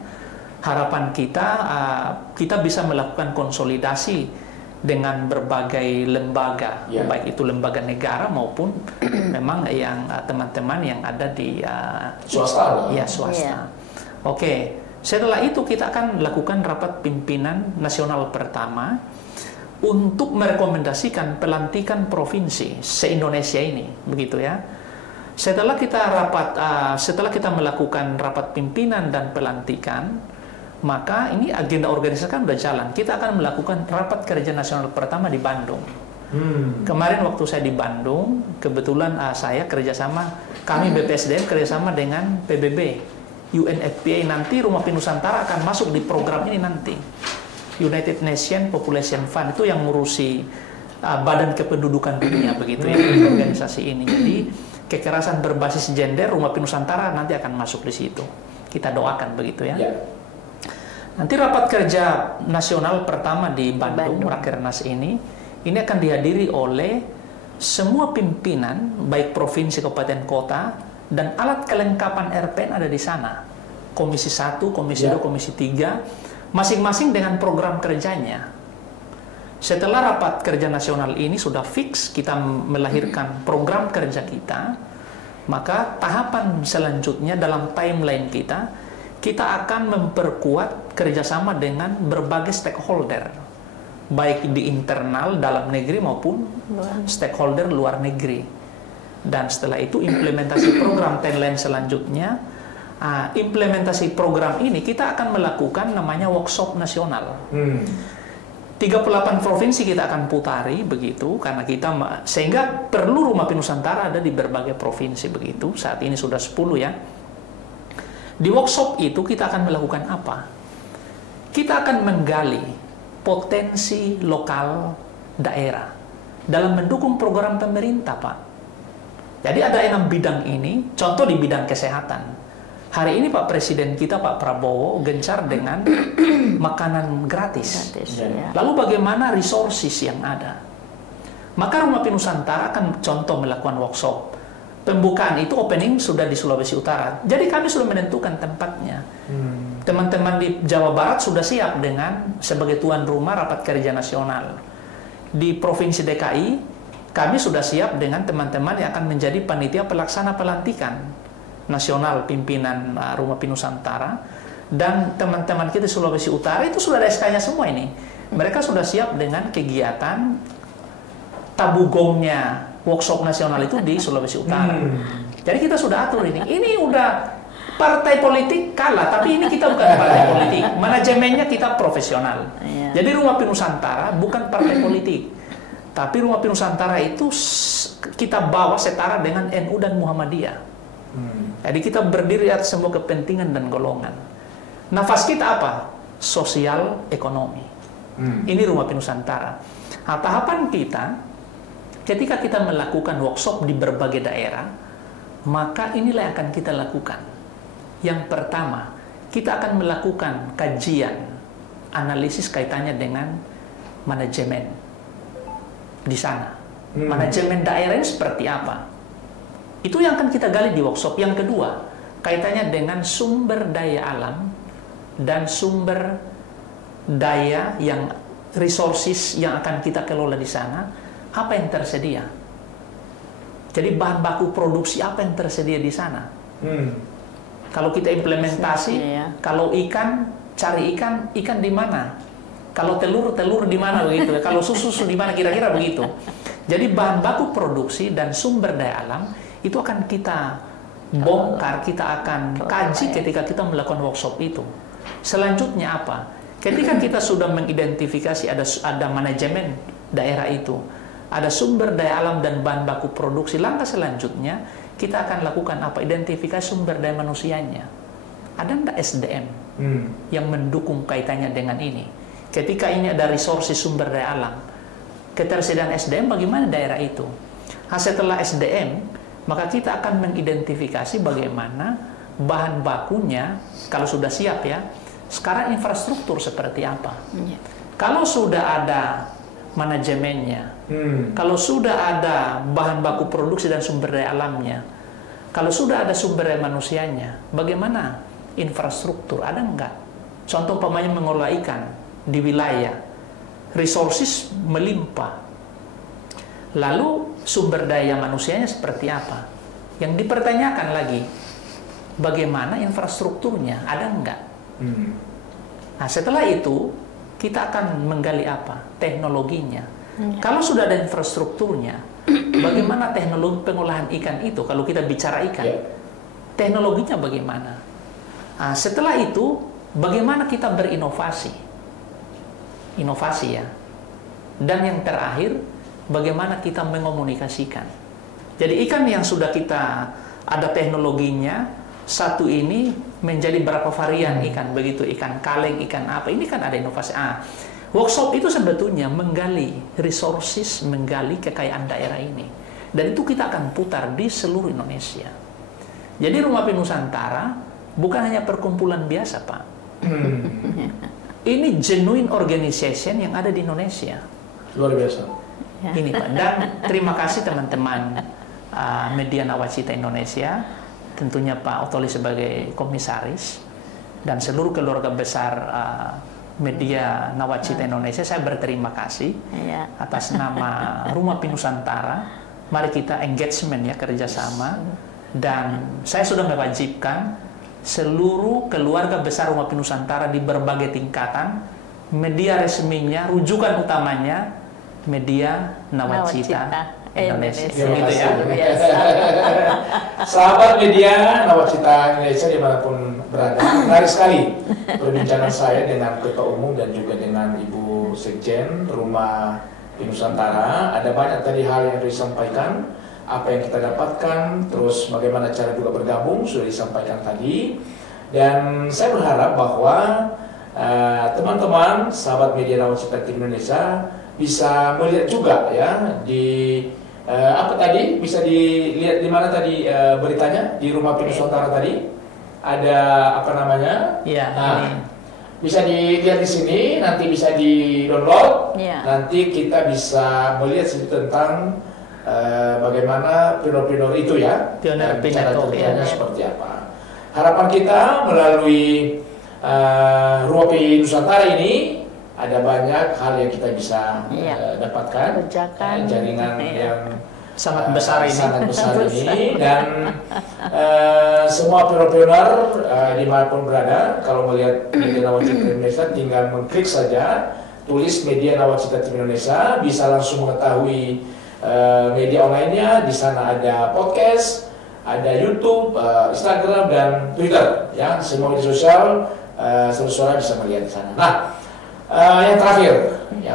Harapan kita bisa melakukan konsolidasi dengan berbagai lembaga, baik itu lembaga negara maupun memang yang teman-teman yang ada di swasta. Oke, setelah itu kita akan lakukan rapat pimpinan nasional pertama untuk merekomendasikan pelantikan provinsi se-Indonesia ini, begitu ya. Setelah kita melakukan rapat pimpinan dan pelantikan, maka ini agenda organisasi kan udah jalan. Kita akan melakukan rapat kerja nasional pertama di Bandung. Kemarin waktu saya di Bandung, kebetulan saya kami BPSDM kerjasama dengan PBB, UNFPA. Nanti Rumah Api Nusantara akan masuk di program ini nanti. United Nations Population Fund itu yang ngurusi Badan Kependudukan Dunia begitu ya, organisasi ini. Jadi kekerasan berbasis gender, Rumah Api Nusantara nanti akan masuk di situ. Kita doakan begitu ya. Nanti rapat kerja nasional pertama di Bandung. Rakernas ini akan dihadiri oleh semua pimpinan, baik provinsi, kabupaten, kota, dan alat kelengkapan RPN ada di sana. Komisi 1, Komisi 2, Komisi 3, masing-masing dengan program kerjanya. Setelah rapat kerja nasional ini sudah fix, kita melahirkan program kerja kita, maka tahapan selanjutnya dalam timeline kita akan memperkuat kerjasama dengan berbagai stakeholder, baik di internal dalam negeri maupun stakeholder luar negeri. Dan setelah itu implementasi program timeline selanjutnya, implementasi program ini kita akan melakukan namanya workshop nasional. 38 provinsi kita akan putari begitu, karena kita sehingga perlu Rumah Api Nusantara ada di berbagai provinsi begitu. Saat ini sudah 10 ya. Di workshop itu kita akan melakukan apa? Kita akan menggali potensi lokal daerah dalam mendukung program pemerintah, Pak. Jadi ada 6 bidang ini, contoh di bidang kesehatan. Hari ini Pak Presiden kita, Pak Prabowo, gencar dengan makanan gratis. Ya. Lalu bagaimana resources yang ada? Maka Rumah Api Nusantara akan contoh melakukan workshop. Pembukaan itu opening sudah di Sulawesi Utara. Jadi kami sudah menentukan tempatnya. Teman-teman di Jawa Barat sudah siap dengan sebagai tuan rumah rapat kerja nasional. Di Provinsi DKI, kami sudah siap dengan teman-teman yang akan menjadi panitia pelaksana pelantikan nasional pimpinan Rumah Api Nusantara, dan teman-teman kita di Sulawesi Utara itu sudah ada SK-nya semua ini. Mereka sudah siap dengan kegiatan tabugongnya workshop nasional itu di Sulawesi Utara. Jadi kita sudah atur ini. Ini udah partai politik kalah, tapi ini kita bukan partai politik. Manajemennya kita profesional. Jadi Rumah Api Nusantara bukan partai politik. Tapi Rumah Api Nusantara itu kita bawa setara dengan NU dan Muhammadiyah. Jadi kita berdiri atas semua kepentingan dan golongan. Nafas kita apa? Sosial ekonomi. Ini Rumah Api Nusantara. Nah, tahapan kita, ketika kita melakukan workshop di berbagai daerah, maka inilah yang akan kita lakukan. Yang pertama, kita akan melakukan kajian, analisis kaitannya dengan manajemen di sana. Manajemen daerah ini seperti apa? Itu yang akan kita gali di workshop. Yang kedua, kaitannya dengan sumber daya alam dan sumber daya yang resources yang akan kita kelola di sana, apa yang tersedia. Jadi bahan baku produksi apa yang tersedia di sana. Kalau kita implementasi, kalau ikan, cari ikan di mana? Kalau telur di mana begitu? Kalau susu di mana? Kira-kira begitu. Jadi bahan baku produksi dan sumber daya alam itu akan kita bongkar, kita akan kaji ketika kita melakukan workshop itu. Selanjutnya apa? Ketika kita sudah mengidentifikasi ada manajemen daerah itu, ada sumber daya alam dan bahan baku produksi, langkah selanjutnya kita akan lakukan apa? Identifikasi sumber daya manusianya. Ada enggak SDM yang mendukung kaitannya dengan ini? Ketika ini ada resources sumber daya alam, ketersediaan SDM bagaimana daerah itu? Nah, setelah SDM, maka kita akan mengidentifikasi bagaimana bahan bakunya, kalau sudah siap ya, sekarang infrastruktur seperti apa. Kalau sudah ada manajemennya, kalau sudah ada bahan baku produksi dan sumber daya alamnya, kalau sudah ada sumber daya manusianya, bagaimana infrastruktur, ada enggak? Contoh umpamanya mengolah ikan di wilayah, resources melimpah. Lalu sumber daya manusianya seperti apa? Yang dipertanyakan lagi, bagaimana infrastrukturnya? Ada enggak? Nah, setelah itu kita akan menggali apa? Teknologinya. Kalau sudah ada infrastrukturnya, bagaimana teknologi pengolahan ikan itu? Kalau kita bicara ikan, teknologinya bagaimana? Nah, setelah itu, bagaimana kita berinovasi? Inovasi ya. Dan yang terakhir, bagaimana kita mengomunikasikan. Jadi ikan yang sudah kita ada teknologinya, satu ini menjadi berapa varian ikan, begitu ikan kaleng, ikan apa, ini kan ada inovasi. Workshop itu sebetulnya menggali resources, menggali kekayaan daerah ini. Dan itu kita akan putar di seluruh Indonesia. Jadi Rumah Api Nusantara bukan hanya perkumpulan biasa, Pak. Ini genuine organization yang ada di Indonesia. Luar biasa. Ini Pak, dan terima kasih teman-teman media Nawacita Indonesia, tentunya Pak Ottoli sebagai komisaris, dan seluruh keluarga besar media Nawacita Indonesia. Saya berterima kasih atas nama Rumah Api Nusantara. Mari kita engagement ya, kerjasama, dan saya sudah mewajibkan seluruh keluarga besar Rumah Api Nusantara di berbagai tingkatan, media resminya, rujukan utamanya media Nawacita Indonesia. Terima Gitu kasih. ya. Sahabat media Nawacita Indonesia dimanapun berada. Menarik sekali perbincangan saya dengan Ketua Umum dan juga dengan Ibu Sekjen Rumah Nusantara. Ada banyak tadi hal yang disampaikan, apa yang kita dapatkan, terus bagaimana cara juga bergabung sudah disampaikan tadi. Dan saya berharap bahwa teman-teman sahabat media Nawacita TV Indonesia bisa melihat juga ya di apa tadi bisa dilihat di mana tadi beritanya di Rumah Nusantara tadi ada apa namanya? Ya, bisa dilihat di sini, nanti bisa di-download. Ya. Nanti kita bisa melihat tentang bagaimana pionir-pionir itu ya, Pionir cara Pineto, kerjanya ya. seperti apa. Harapan kita melalui Rumah Nusantara ini ada banyak hal yang kita bisa dapatkan, jaringan yang sangat besar ini. Sangat besar ini dan semua pionir dimanapun berada, kalau melihat media Nawacita Indonesia tinggal mengklik saja, tulis media Nawacita TV Indonesia, bisa langsung mengetahui media online-nya. Di sana ada podcast, ada YouTube, Instagram dan Twitter, ya semua media sosial, seluruh suara bisa melihat di sana. Nah, yang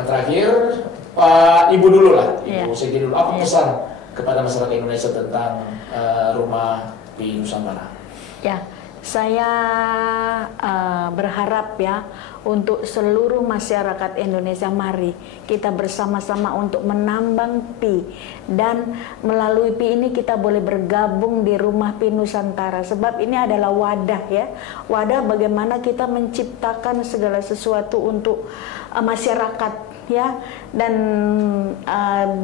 terakhir Pak Ibu dulu lah, Ibu Segi dulu. Apa pesan kepada masyarakat Indonesia tentang Rumah Nusantara? Ya, saya berharap ya untuk seluruh masyarakat Indonesia, mari kita bersama-sama untuk menambang pi, dan melalui pi ini kita boleh bergabung di Rumah Nusantara, sebab ini adalah wadah ya, wadah bagaimana kita menciptakan segala sesuatu untuk masyarakat ya, dan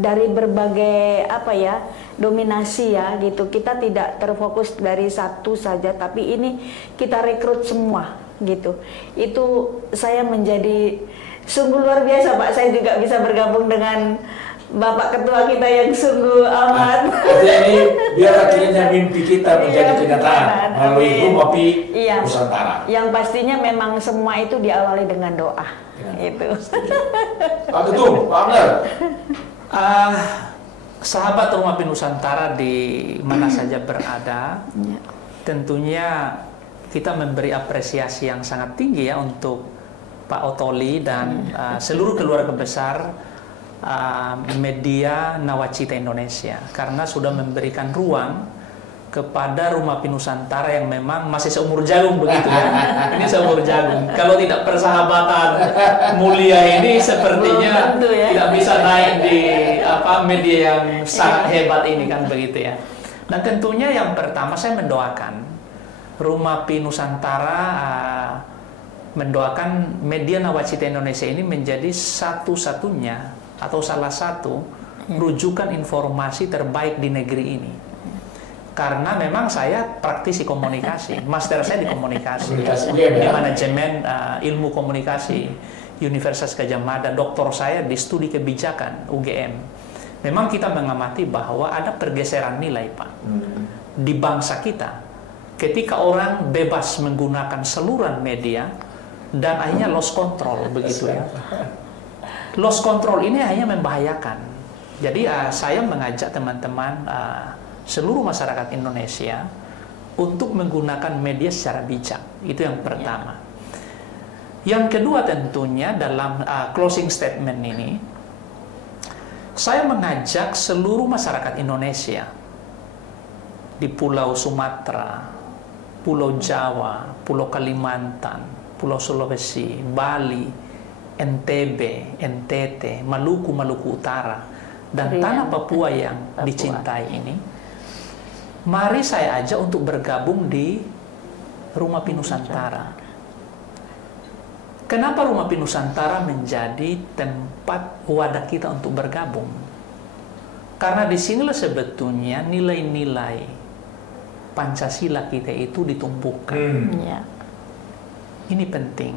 dari berbagai apa ya dominasi ya gitu, kita tidak terfokus dari satu saja, tapi ini kita rekrut semua gitu. Itu saya menjadi sungguh luar biasa Pak, saya juga bisa bergabung dengan Bapak Ketua kita yang sungguh amat. Jadi biar akhirnya mimpi kita menjadi kenyataan melalui Rumah Nusantara. Yang pastinya memang semua itu diawali dengan doa. Itu. Pak Ketum, Pak Amner. Sahabat Rumah Nusantara di mana saja berada, tentunya kita memberi apresiasi yang sangat tinggi ya untuk Pak Ottoli dan seluruh keluarga besar media Nawacita Indonesia, karena sudah memberikan ruang kepada Rumah Nusantara yang memang masih seumur jagung begitu ya. Ini seumur jagung. Kalau tidak persahabatan mulia ini sepertinya tidak bisa naik di media yang sangat hebat ini kan begitu ya. Dan tentunya yang pertama saya mendoakan Rumah Nusantara, mendoakan media Nawacita Indonesia ini menjadi satu-satunya atau salah satu rujukan informasi terbaik di negeri ini. Karena memang saya praktisi komunikasi, master saya di komunikasi, di manajemen ilmu komunikasi Universitas Gadjah Mada, doktor saya di studi kebijakan UGM. Memang kita mengamati bahwa ada pergeseran nilai Pak di bangsa kita ketika orang bebas menggunakan saluran media dan akhirnya lost control begitu ya. Lost control ini akhirnya membahayakan. Jadi saya mengajak teman-teman seluruh masyarakat Indonesia untuk menggunakan media secara bijak. Itu yang pertama. Yang kedua tentunya dalam closing statement ini, saya mengajak seluruh masyarakat Indonesia di Pulau Sumatera, Pulau Jawa, Pulau Kalimantan, Pulau Sulawesi, Bali, NTB, NTT, Maluku, Maluku Utara, dan tanah Papua yang dicintai ini, mari saya ajak untuk bergabung di Rumah Nusantara. Kenapa Rumah Nusantara menjadi tempat wadah kita untuk bergabung? Karena disinilah sebetulnya nilai-nilai Pancasila kita itu ditumbuhkan. Ini penting.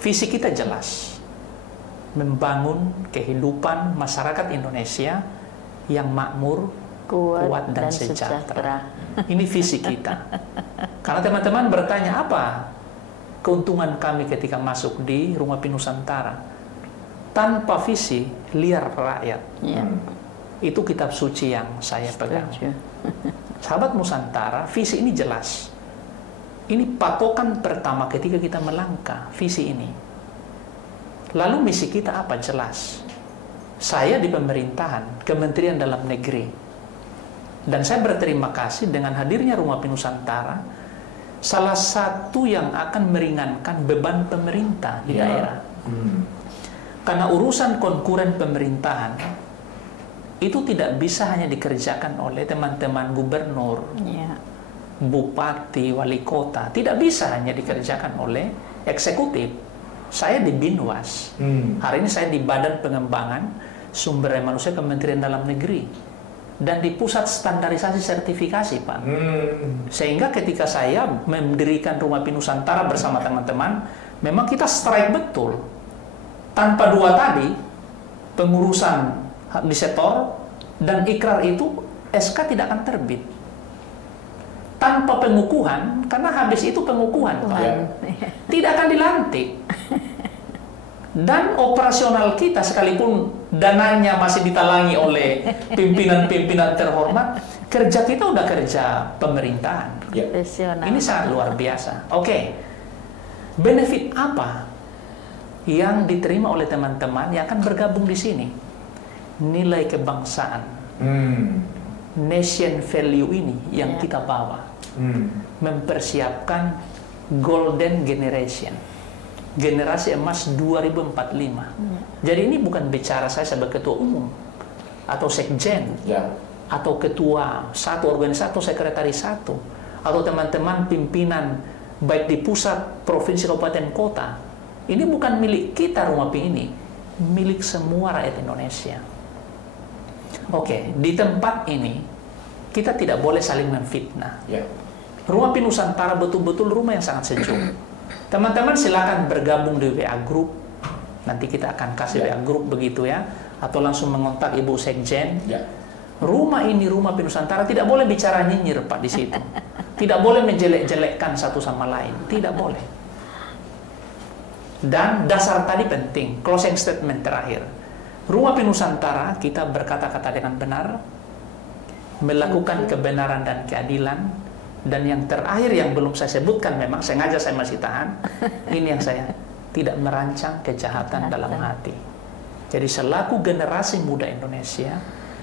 Visi kita jelas, membangun kehidupan masyarakat Indonesia yang makmur, kuat dan sejahtera. Ini visi kita. Karena teman-teman bertanya, apa keuntungan kami ketika masuk di Rumah Nusantara? Tanpa visi, liar rakyat. Itu kitab suci yang saya pegang. Sahabat Nusantara, visi ini jelas. Ini patokan pertama ketika kita melangkah visi ini. Lalu misi kita apa? Jelas. Saya di pemerintahan, Kementerian Dalam Negeri. Dan saya berterima kasih dengan hadirnya Rumah Api Nusantara, salah satu yang akan meringankan beban pemerintah di daerah. Karena urusan konkuren pemerintahan itu tidak bisa hanya dikerjakan oleh teman-teman gubernur, bupati, wali kota. Tidak bisa hanya dikerjakan oleh eksekutif. Saya di Binwas. Hari ini saya di Badan Pengembangan Sumber Daya Manusia Kementerian Dalam Negeri. Dan di Pusat Standarisasi Sertifikasi, Pak. Sehingga ketika saya mendirikan Rumah Api Nusantara bersama teman-teman, memang kita strike betul. Tanpa dua tadi, pengurusan di setor dan ikrar itu, SK tidak akan terbit. Tanpa pengukuhan, karena habis itu pengukuhan, Pak, tidak akan dilantik. Dan operasional kita, sekalipun dananya masih ditalangi oleh pimpinan-pimpinan terhormat, kerja kita udah kerja pemerintahan. Ini sangat luar biasa. Oke, benefit apa yang diterima oleh teman-teman yang akan bergabung di sini? Nilai kebangsaan, nation value ini yang kita bawa. Mempersiapkan golden generation, generasi emas 2045. Jadi ini bukan bicara saya sebagai ketua umum atau sekjen atau ketua satu organisasi atau sekretaris satu atau teman-teman pimpinan baik di pusat, provinsi, kabupaten, kota. Ini bukan milik kita Rumah Api ini, milik semua rakyat Indonesia. Oke, di tempat ini kita tidak boleh saling memfitnah. Rumah Api Nusantara betul-betul rumah yang sangat sejuk. Teman-teman silakan bergabung di WA Group. Nanti kita akan kasih WA Group begitu ya. Atau langsung mengontak Ibu Sekjen. Rumah ini Rumah Api Nusantara tidak boleh bicara nyinyir, Pak, di situ. Tidak boleh menjelek-jelekkan satu sama lain. Tidak boleh. Dan dasar tadi penting, closing statement terakhir. Rumah Api Nusantara kita berkata-kata dengan benar, melakukan kebenaran dan keadilan. Dan yang terakhir yang belum saya sebutkan, memang sengaja saya masih tahan, ini yang saya tidak merancang kejahatan dalam hati. Jadi selaku generasi muda Indonesia,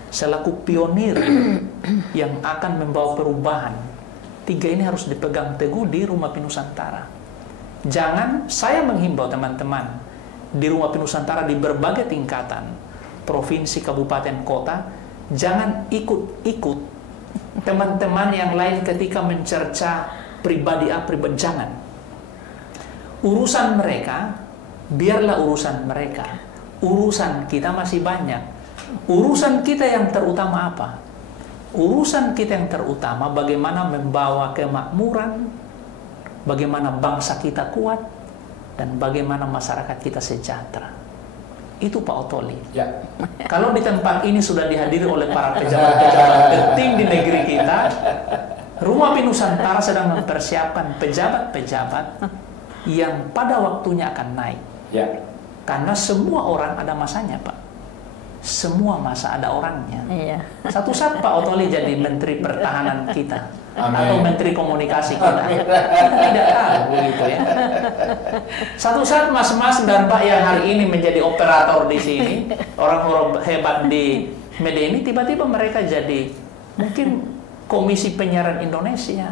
selaku pionir yang akan membawa perubahan, tiga ini harus dipegang teguh di Rumah Api Nusantara. Jangan, saya menghimbau teman-teman di Rumah Api Nusantara di berbagai tingkatan, provinsi, kabupaten, kota, jangan ikut-ikut teman-teman yang lain ketika mencerca pribadi A, pribadi, jangan. Urusan mereka, biarlah urusan mereka. Urusan kita masih banyak. Urusan kita yang terutama apa? Urusan kita yang terutama bagaimana membawa kemakmuran, bagaimana bangsa kita kuat, dan bagaimana masyarakat kita sejahtera. Itu Pak Ottoli. Kalau di tempat ini sudah dihadiri oleh para pejabat-pejabat penting di negeri kita, Rumah Api Nusantara sedang mempersiapkan pejabat-pejabat yang pada waktunya akan naik. Karena semua orang ada masanya, Pak. Semua masa ada orangnya. Satu saat Pak Ottoli jadi Menteri Pertahanan kita. Atau Menteri Komunikasi kita. Kita tidak tahu begitu ya. Satu saat mas-mas dan Pak yang hari ini menjadi operator di sini, orang-orang hebat di media ini, tiba-tiba mereka jadi mungkin Komisi Penyiaran Indonesia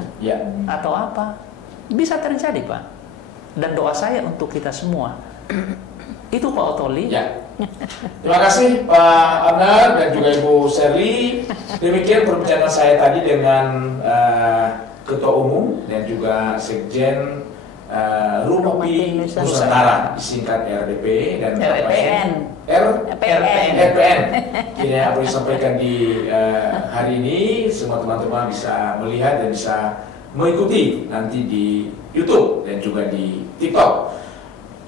atau apa. Bisa terjadi, Pak. Dan doa saya untuk kita semua. Itu Pak Ottoli. Terima kasih Pak Abnar dan juga Ibu Sherly. Demikian perbincangan saya tadi dengan Ketua Umum dan juga Sekjen Rumah Api Nusantara, disingkat RDP dan RPN. Ini yang boleh disampaikan di hari ini. Semua teman-teman bisa melihat dan bisa mengikuti nanti di YouTube dan juga di TikTok.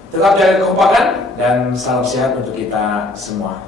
Tetap jaga kekompakan dan salam sehat untuk kita semua.